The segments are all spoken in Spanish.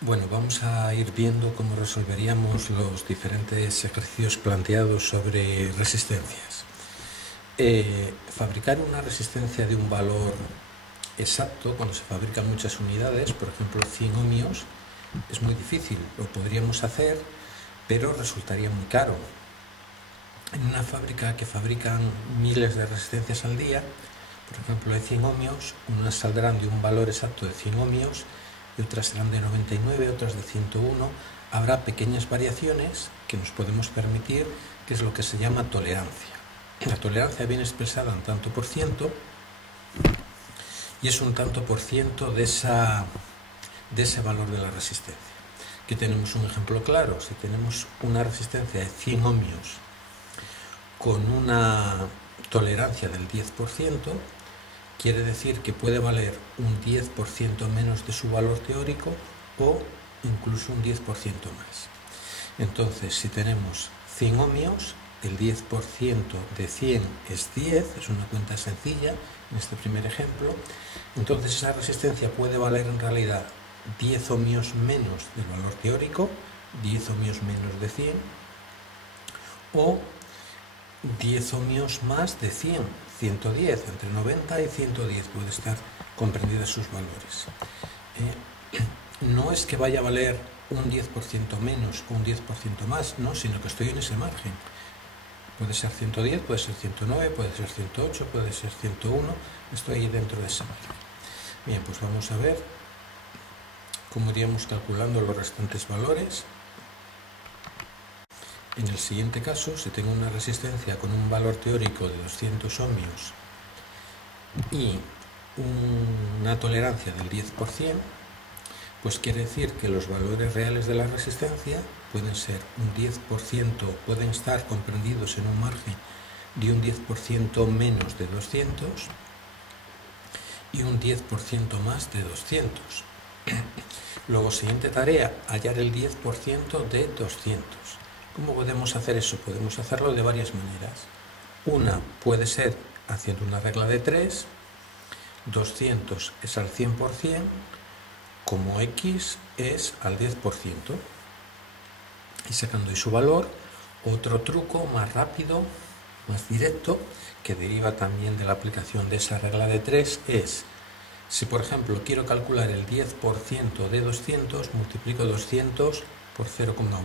Bueno, vamos a ir viendo cómo resolveríamos los diferentes ejercicios planteados sobre resistencias. Fabricar una resistencia de un valor exacto, cuando se fabrican muchas unidades, por ejemplo 100 ohmios, es muy difícil. Lo podríamos hacer, pero resultaría muy caro. En una fábrica que fabrican miles de resistencias al día, por ejemplo de 100 ohmios, unas saldrán de un valor exacto de 100 ohmios y otras serán de 99, otras de 101. Habrá pequeñas variaciones que nos podemos permitir, que es lo que se llama tolerancia. La tolerancia viene expresada en tanto por ciento y es un tanto por ciento de ese valor de la resistencia. Aquí tenemos un ejemplo claro. Si tenemos una resistencia de 100 ohmios con una tolerancia del 10%, quiere decir que puede valer un 10% menos de su valor teórico o incluso un 10% más. Entonces, si tenemos 100 ohmios, el 10% de 100 es 10, es una cuenta sencilla en este primer ejemplo. Entonces, esa resistencia puede valer en realidad 10 ohmios menos del valor teórico, 10 ohmios menos de 100, o 10 ohmios más de 100, 110, entre 90 y 110 puede estar comprendida sus valores. No es que vaya a valer un 10% menos o un 10% más, no, sino que estoy en ese margen. Puede ser 110, puede ser 109, puede ser 108, puede ser 101, estoy ahí dentro de ese margen. Bien, pues vamos a ver cómo iríamos calculando los restantes valores. En el siguiente caso, si tengo una resistencia con un valor teórico de 200 ohmios y una tolerancia del 10%, pues quiere decir que los valores reales de la resistencia pueden ser un 10%, pueden estar comprendidos en un margen de un 10% menos de 200 y un 10% más de 200. Luego, siguiente tarea, hallar el 10% de 200. ¿Cómo podemos hacer eso? Podemos hacerlo de varias maneras. Una puede ser haciendo una regla de 3, 200 es al 100%, como x es al 10%, y sacando ahí su valor. Otro truco más rápido, más directo, que deriva también de la aplicación de esa regla de 3 es, si por ejemplo quiero calcular el 10% de 200, multiplico 200 por 0,1.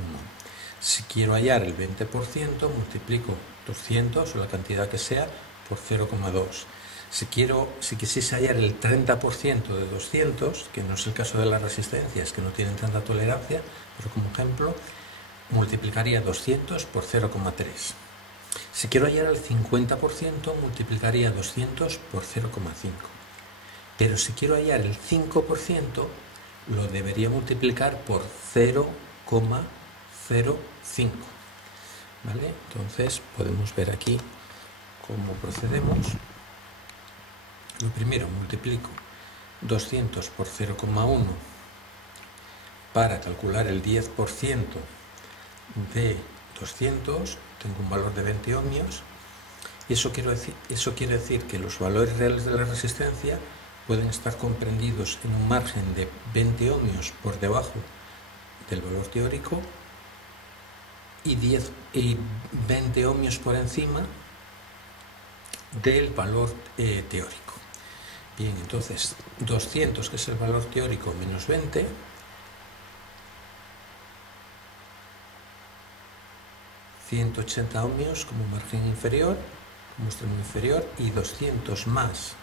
Si quiero hallar el 20%, multiplico 200 o la cantidad que sea por 0,2. Si quisiese hallar el 30% de 200, que no es el caso de las resistencias, que no tienen tanta tolerancia, pero como ejemplo, multiplicaría 200 por 0,3. Si quiero hallar el 50%, multiplicaría 200 por 0,5. Pero si quiero hallar el 5%, lo debería multiplicar por 0,05. ¿Vale? Entonces podemos ver aquí cómo procedemos. Lo primero, multiplico 200 por 0,1 para calcular el 10% de 200. Tengo un valor de 20 ohmios. Eso quiere decir que los valores reales de la resistencia pueden estar comprendidos en un margen de 20 ohmios por debajo del valor teórico y 20 ohmios por encima del valor teórico. Bien, entonces 200, que es el valor teórico, menos 20, ...180 ohmios como margen inferior, como extremo inferior, y 200 más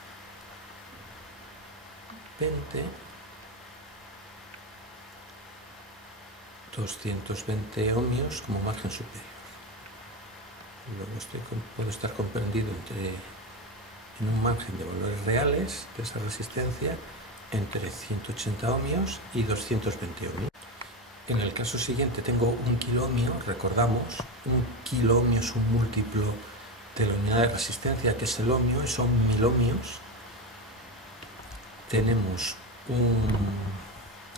20, 220 ohmios como margen superior. Luego puedo estar comprendido en un margen de valores reales de esa resistencia entre 180 ohmios y 220 ohmios. En el caso siguiente tengo un kiloohmio. Recordamos, un kiloohmio es un múltiplo de la unidad de resistencia, que es el ohmio, y son 1000 ohmios. Tenemos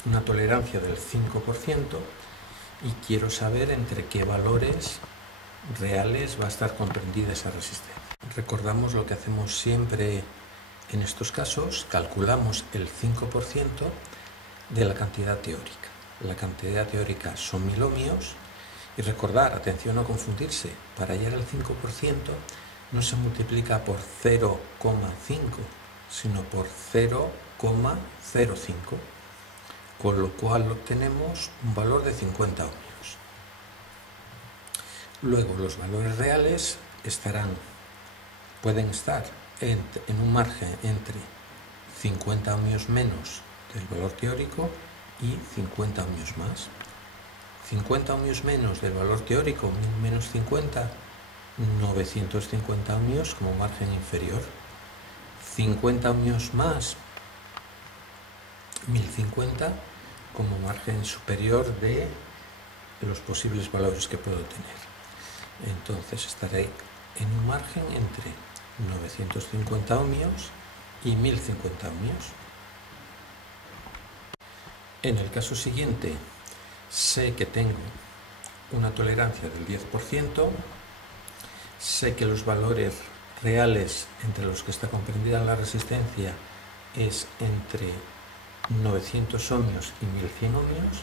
una tolerancia del 5% y quiero saber entre qué valores reales va a estar comprendida esa resistencia. Recordamos lo que hacemos siempre en estos casos: calculamos el 5% de la cantidad teórica. la cantidad teórica son 1000 ohmios. Y recordar, atención, no confundirse, para hallar el 5% no se multiplica por 0,5, sino por 0,05, con lo cual obtenemos un valor de 50 ohmios. Luego, los valores reales pueden estar en un margen entre 50 ohmios menos del valor teórico y 50 ohmios más. 50 ohmios menos del valor teórico, menos 50, 950 ohmios como margen inferior. 50 ohmios más, 1050 como margen superior de los posibles valores que puedo tener. Entonces estaré en un margen entre 950 ohmios y 1050 ohmios. En el caso siguiente, sé que tengo una tolerancia del 10%, sé que los valores reales entre los que está comprendida la resistencia es entre 900 ohmios y 1100 ohmios,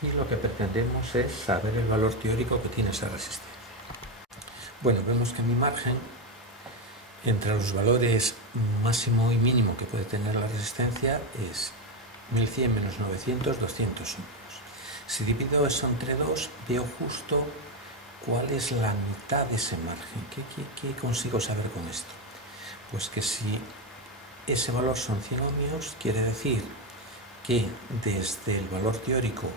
y lo que pretendemos es saber el valor teórico que tiene esa resistencia. Bueno, vemos que mi margen entre los valores máximo y mínimo que puede tener la resistencia es 1100 menos 900, 200 ohmios. Si divido eso entre 2, veo justo cuál es la mitad de ese margen. ¿Qué consigo saber con esto? Pues que si ese valor son 100 ohmios, quiere decir que desde el valor teórico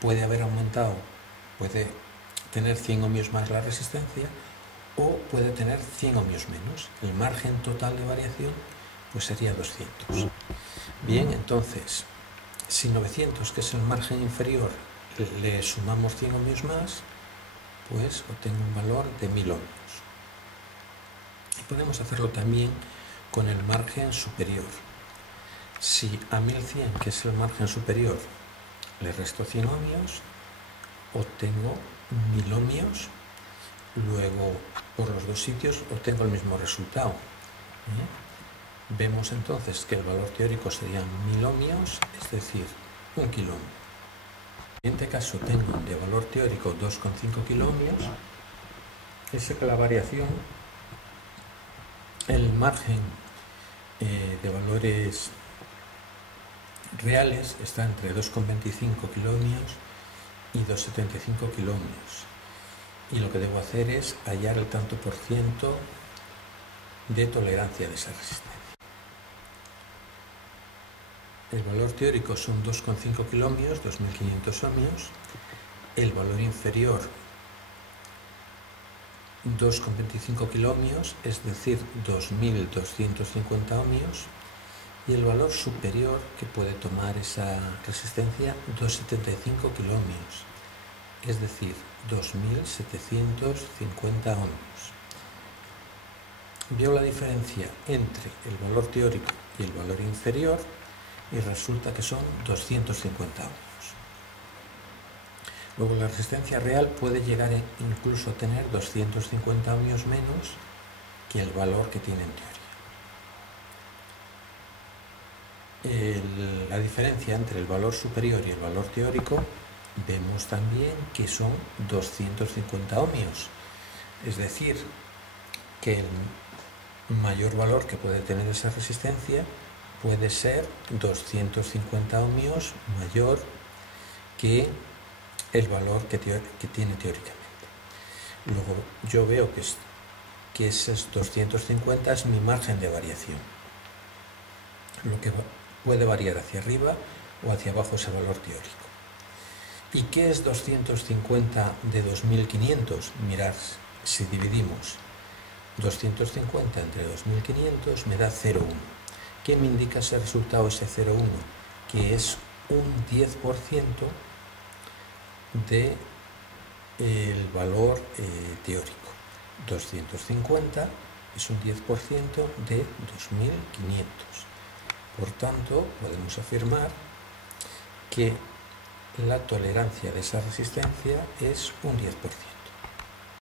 puede haber aumentado, puede tener 100 ohmios más la resistencia, o puede tener 100 ohmios menos. El margen total de variación pues sería 200. Bien, entonces, si 900, que es el margen inferior, le sumamos 100 ohmios más, pues obtengo un valor de 1000 ohmios. Y podemos hacerlo también con el margen superior. Si a 1100, que es el margen superior, le resto 100 ohmios, obtengo 1000 ohmios. Luego, por los dos sitios, obtengo el mismo resultado. Vemos entonces que el valor teórico serían 1000 ohmios, es decir, 1 kiloohmio. En este caso tengo de valor teórico 2,5 kiloohmios. Sé que la variación, el margen de valores reales está entre 2,25 kiloohmios y 2,75 kiloohmios. Y lo que debo hacer es hallar el tanto por ciento de tolerancia de esa resistencia. El valor teórico son 2,5 kiloohmios, 2500 ohmios. El valor inferior, 2,25 kiloohmios, es decir, 2250 ohmios. Y el valor superior que puede tomar esa resistencia, 2,75 kiloohmios, es decir, 2750 ohmios. Veo la diferencia entre el valor teórico y el valor inferior y resulta que son 250 ohmios. Luego la resistencia real puede llegar incluso a tener 250 ohmios menos que el valor que tiene en teoría. La diferencia entre el valor superior y el valor teórico vemos también que son 250 ohmios, es decir, que el mayor valor que puede tener esa resistencia puede ser 250 ohmios mayor que el valor que tiene teóricamente. Luego yo veo que esos 250 es mi margen de variación, lo que puede variar hacia arriba o hacia abajo ese valor teórico. ¿Y qué es 250 de 2500? Mirad, si dividimos 250 entre 2500 me da 0,1. ¿Qué me indica ese resultado, ese 0,1? Que es un 10% del valor teórico. 250 es un 10% de 2500. Por tanto, podemos afirmar que la tolerancia de esa resistencia es un 10%.